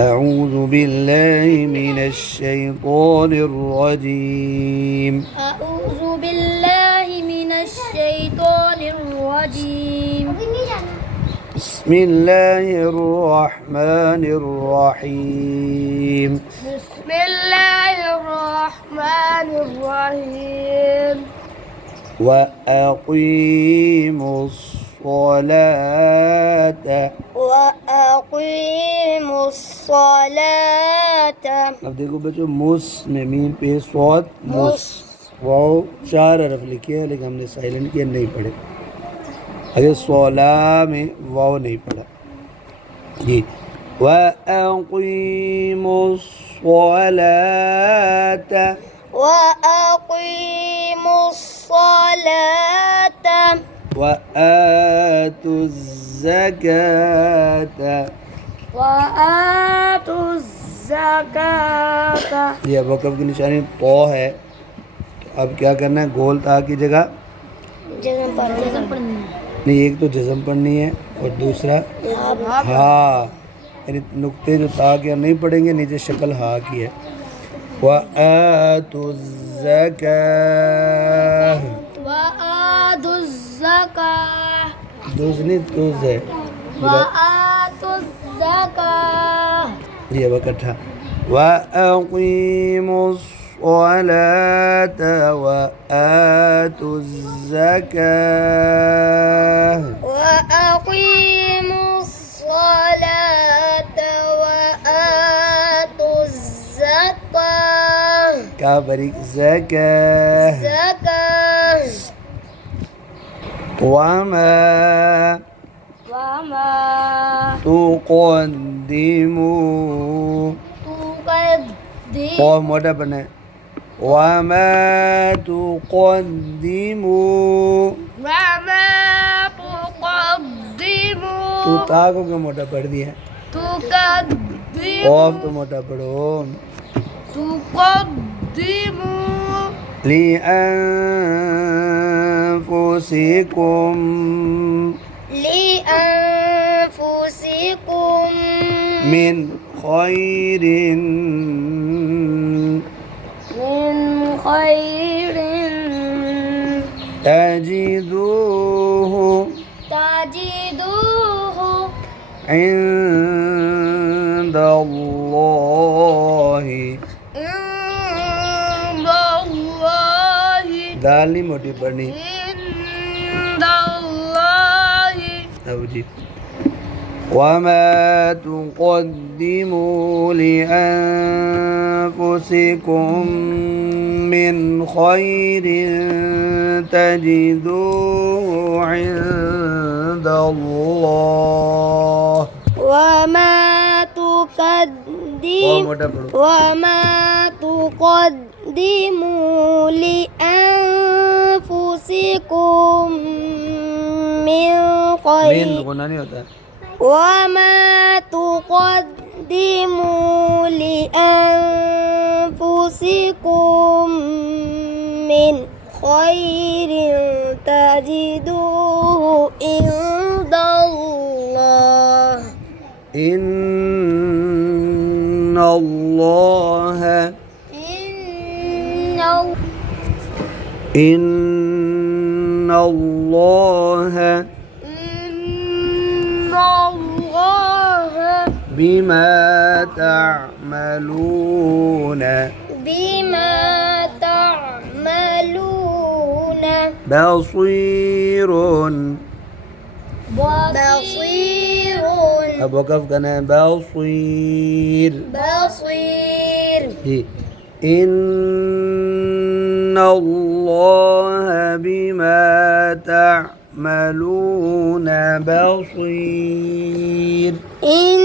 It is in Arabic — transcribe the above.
أعوذ بالله من الشيطان الرجيم. أعوذ بالله من الشيطان الرجيم. بسم الله الرحمن الرحيم. بسم الله الرحمن الرحيم. وأقيموا الصلاة. وأقيموا الصلاة. अब देखो बच्चों, मुस में मीम पे स्वाद मुस वाव 4 हरफ लिखे हैं, लेकिन हमने साइलेंट किया, नहीं पढ़े। अगर सोला में वाव नहीं पढ़ा जी। वअक़ीमुस्सलात। وأقيموا الصلاة. वआतुज़्ज़कात। وآتوا الزكاة. ये वक़्फ़ की निशानी तो है। अब क्या करना है, गोल ता की जगह जज़म पढ़नी नहीं, एक तो जज़म पढ़नी है और दूसरा हाँ, यानी नुक्ते जो ता के हम नहीं पढ़ेंगे, नीचे शक्ल हा की है। वआतुज़्ज़कात। وآتوا الزكاة. दूसरी तुज़ है وآتوا الزكاة. ये वक़्फ़ा। वअक़ीमुस्सलात वआतुज़्ज़कात। وأقيموا الصلاة وآتوا الزكاة. क्या बरीक ज़कात। زكاة. वमा وما तुक़द्दिमू। تقدم और मोटा बना है। वमा तुक़द्दिमू। وما تقدموا तू ता को क्यों मोटा पढ़ दिया? تقدموا ऑफ तो मोटा पढ़ो। تقدموا लिअन्फुसिकुम। لأنفسكم मिन खैरिन। من خير तजिदूहु تجدوه इंदल्लाहि। عند الله दाल नहीं मोटी पढ़नी। عند الله अब जी। वमा तुक़द्दिमू लिअन्फुसिकुम मिन खैरिन तजिदूहु इंदल्लाह। وما تقدم मोटा पढ़ो। وما تقدموا لأنفسكم من मीन خير गुना नहीं होता है। وما تقدموا لأنفسكم من خير تجدوه عند الله इन्नल्लाह إن इन्नल्लाह الله बिमा तअमलून بما تعملون बसीरुन। بصير अब वक़्फ़ करना है, बसीर بصير जी। इन्नल्लाह बिमा तअमलून बसीर। إن